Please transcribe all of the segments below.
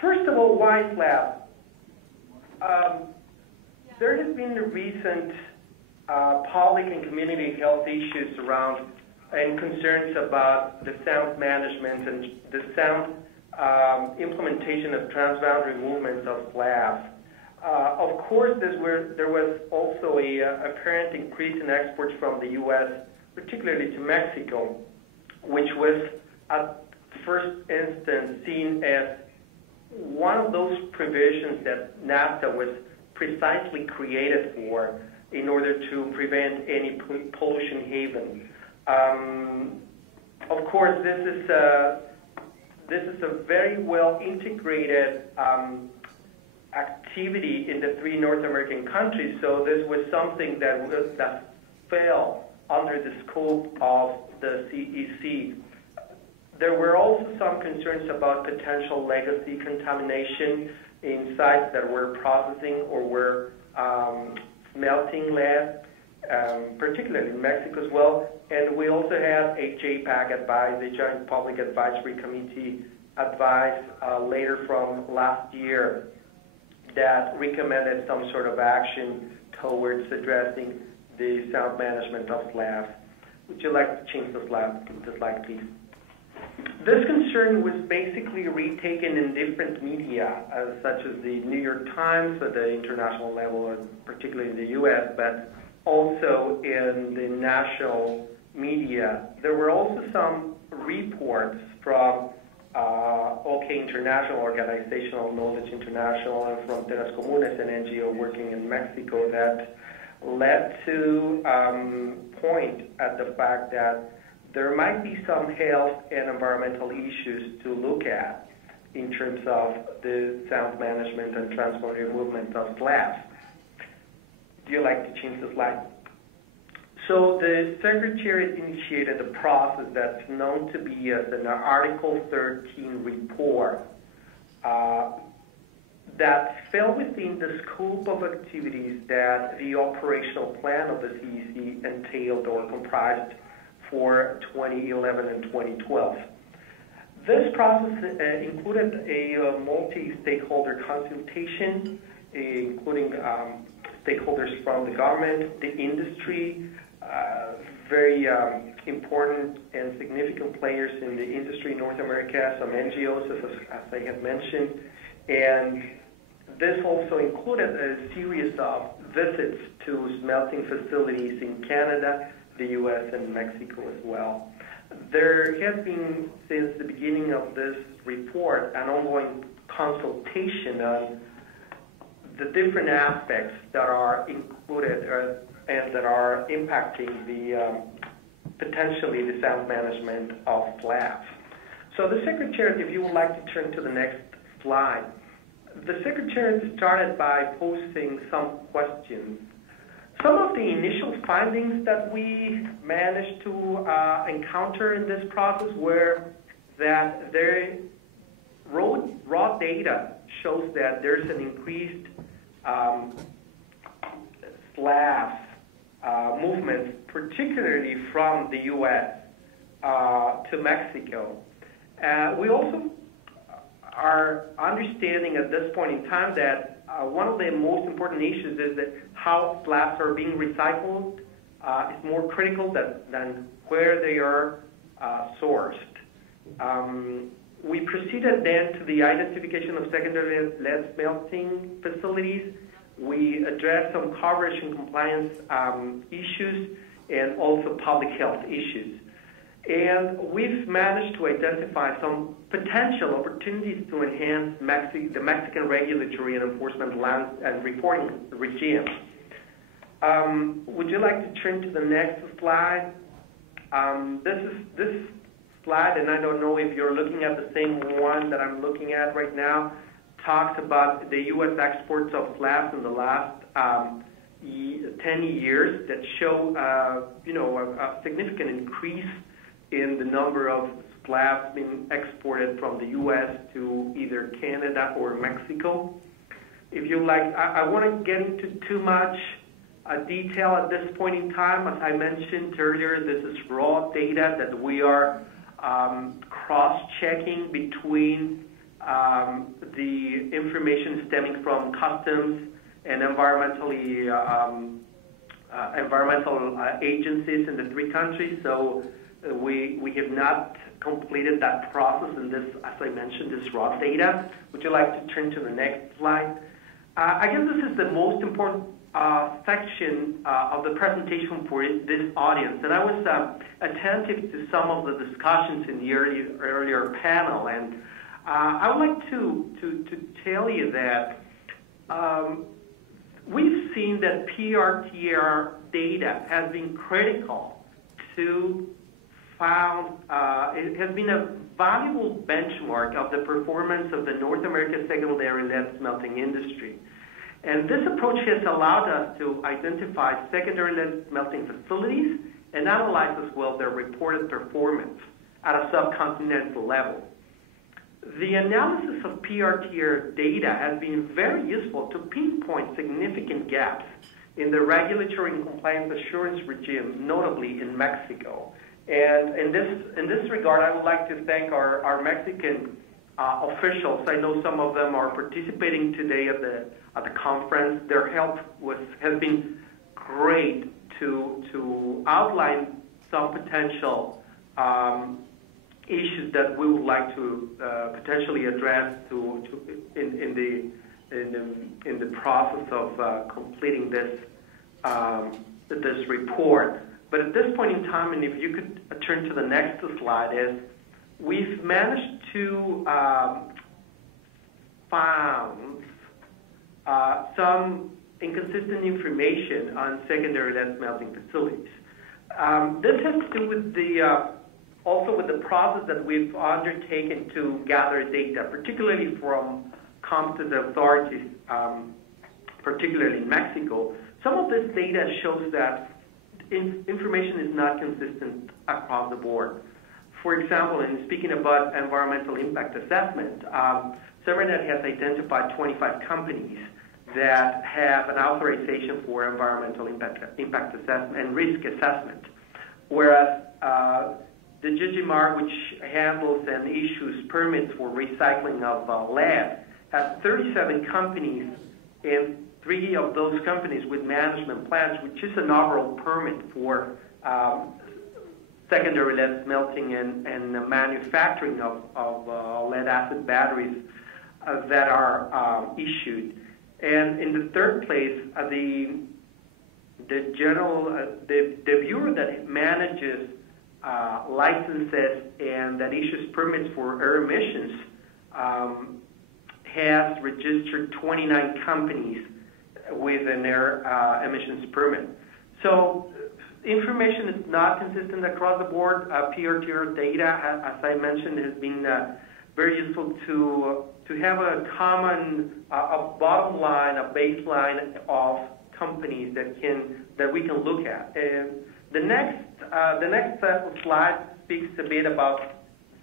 First of all, why slab? There has been recent public and community health issues around and concerns about the sound management and the sound implementation of transboundary movements of slabs. Of course, there was also a apparent increase in exports from the U.S., particularly to Mexico, which was at first instance seen as one of those provisions that NAFTA was precisely created for in order to prevent any pollution haven. Of course, this is a very well integrated activity in the three North American countries, so this was something that fell under the scope of the CEC. There were also some concerns about potential legacy contamination in sites that were processing or were smelting lead, particularly in Mexico as well. And we also had a JPAC advice, a Joint Public Advisory Committee advice later from last year that recommended some sort of action towards addressing the sound management of slabs. Would you like to change the slide, please? This concern was basically retaken in different media, such as the New York Times at the international level, particularly in the U.S., but also in the national media. There were also some reports from OK International, Organizational Knowledge International, and Fronteras Comunes, an NGO working in Mexico, that led to point at the fact that there might be some health and environmental issues to look at in terms of the sound management and transboundary movement of slabs. Do you like to change the slide? So the Secretariat initiated a process that's known to be as an Article 13 report that fell within the scope of activities that the operational plan of the CEC entailed or comprised for 2011 and 2012. This process included a multi-stakeholder consultation, including stakeholders from the government, the industry, very important and significant players in the industry in North America, some NGOs, as I have mentioned, and this also included a series of visits to smelting facilities in Canada, the U.S., and Mexico as well. There has been, since the beginning of this report, an ongoing consultation on the different aspects that are included and that are impacting the potentially the sound management of slabs. So the Secretariat, if you would like to turn to the next slide, the Secretariat started by posting some questions. Some of the initial findings that we managed to encounter in this process were that raw data shows that there's an increased slab movement, particularly from the U.S. To Mexico. We also are understanding at this point in time that one of the most important issues is that how slabs are being recycled is more critical than where they are sourced. We proceeded then to the identification of secondary lead smelting facilities. We addressed some coverage and compliance issues and also public health issues. And we've managed to identify some potential opportunities to enhance the Mexican regulatory and enforcement land and reporting regime. Would you like to turn to the next slide? This slide, and I don't know if you're looking at the same one that I'm looking at right now, talks about the U.S. exports of slabs in the last 10 years that show, a significant increase in the number of slabs being exported from the U.S. to either Canada or Mexico. If you like, I want to get into too much detail at this point in time. As I mentioned earlier, this is raw data that we are cross-checking between the information stemming from customs and environmental agencies in the 3 countries. So we have not completed that process in this, as I mentioned, this raw data. Would you like to turn to the next slide? I guess this is the most important section of the presentation for this audience. And I was attentive to some of the discussions in the earlier panel. And I would like to tell you that we've seen that PRTR data has been critical to it has been a valuable benchmark of the performance of the North American secondary lead smelting industry. And this approach has allowed us to identify secondary lead smelting facilities and analyze as well their reported performance at a subcontinental level. The analysis of PRTR data has been very useful to pinpoint significant gaps in the regulatory and compliance assurance regime, notably in Mexico. And in this regard, I would like to thank our Mexican officials. I know some of them are participating today at the conference. Their help has been great to outline some potential issues that we would like to potentially address in the process of completing this report. But at this point in time, and if you could turn to the next slide, is we've managed to found some inconsistent information on secondary lead smelting facilities. This has to do with also with the process that we've undertaken to gather data, particularly from competent authorities, particularly in Mexico. Some of this data shows that information is not consistent across the board. For example, in speaking about environmental impact assessment, CERMANET has identified 25 companies that have an authorization for environmental impact assessment and risk assessment, whereas the GGMAR, which handles and issues permits for recycling of lead, has 37 companies, and 3 of those companies with management plans, which is an overall permit for secondary lead smelting and manufacturing of lead acid batteries that are issued. And in the third place, the bureau that manages licenses and that issues permits for air emissions has registered 29 companies with an air emissions permit. So information is not consistent across the board. PRTR data, as I mentioned, has been very useful to have a common, a bottom line, a baseline of companies that we can look at. And the next slide speaks a bit about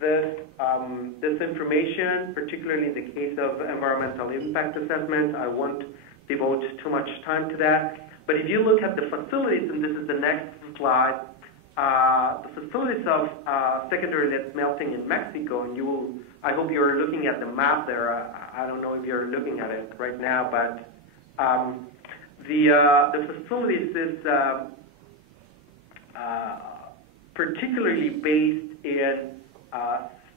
this information, particularly in the case of environmental impact assessment. I won't devote too much time to that. But if you look at the facilities, and this is the next slide, the facilities of secondary lead smelting in Mexico, and I hope you're looking at the map there. I don't know if you're looking at it right now, but the facilities is particularly based in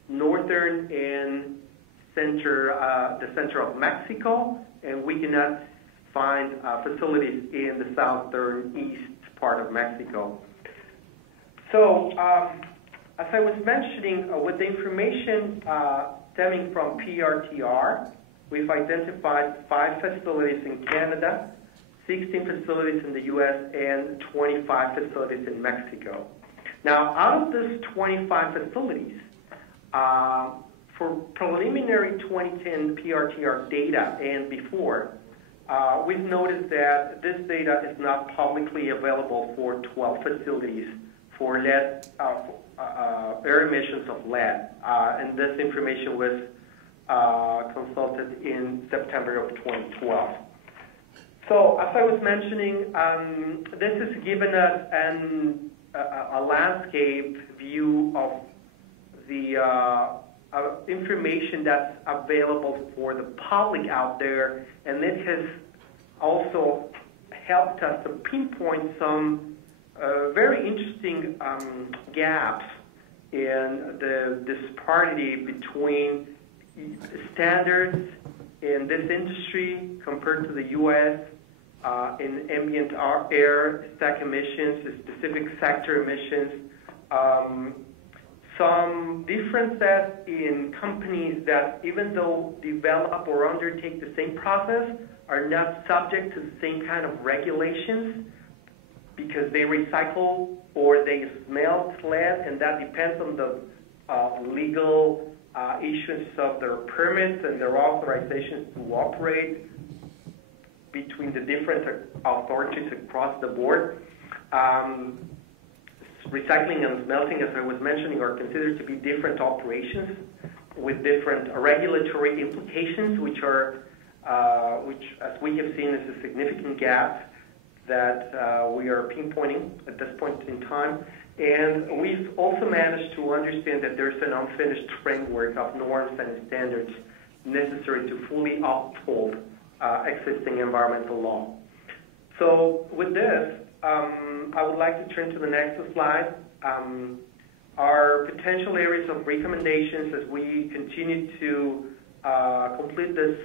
northern and the center of Mexico, and we cannot find facilities in the southern east part of Mexico. So, as I was mentioning, with the information stemming from PRTR, we've identified 5 facilities in Canada, 16 facilities in the U.S., and 25 facilities in Mexico. Now, out of these 25 facilities, for preliminary 2010 PRTR data and before, we've noticed that this data is not publicly available for 12 facilities for lead, air emissions of lead. And this information was consulted in September of 2012. So, as I was mentioning, this has given us a landscape view of the information that's available for the public out there, and it has also helped us to pinpoint some very interesting gaps in the disparity between standards in this industry compared to the U.S. In ambient air stack emissions, specific sector emissions, some differences in companies that, even though develop or undertake the same process, are not subject to the same kind of regulations because they recycle or they smelt lead, and that depends on the legal issuance of their permits and their authorizations to operate between the different authorities across the board. Recycling and smelting, as I was mentioning, are considered to be different operations with different regulatory implications, which, as we have seen, is a significant gap that we are pinpointing at this point in time. And we've also managed to understand that there's an unfinished framework of norms and standards necessary to fully uphold existing environmental law. So with this, I would like to turn to the next slide. Our potential areas of recommendations as we continue to complete this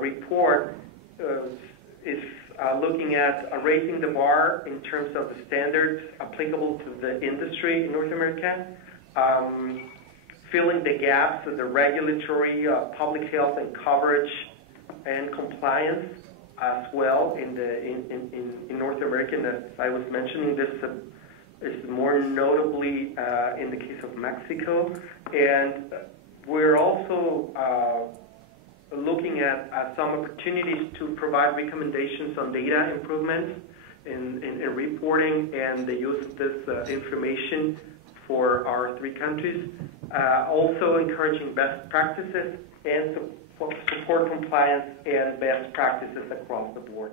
report is looking at raising the bar in terms of the standards applicable to the industry in North America, filling the gaps of the regulatory, public health and coverage and compliance as well in North America. And as I was mentioning, this is more notably in the case of Mexico. And we're also looking at some opportunities to provide recommendations on data improvements in reporting and the use of this information for our three countries. Also encouraging best practices and support compliance and best practices across the board.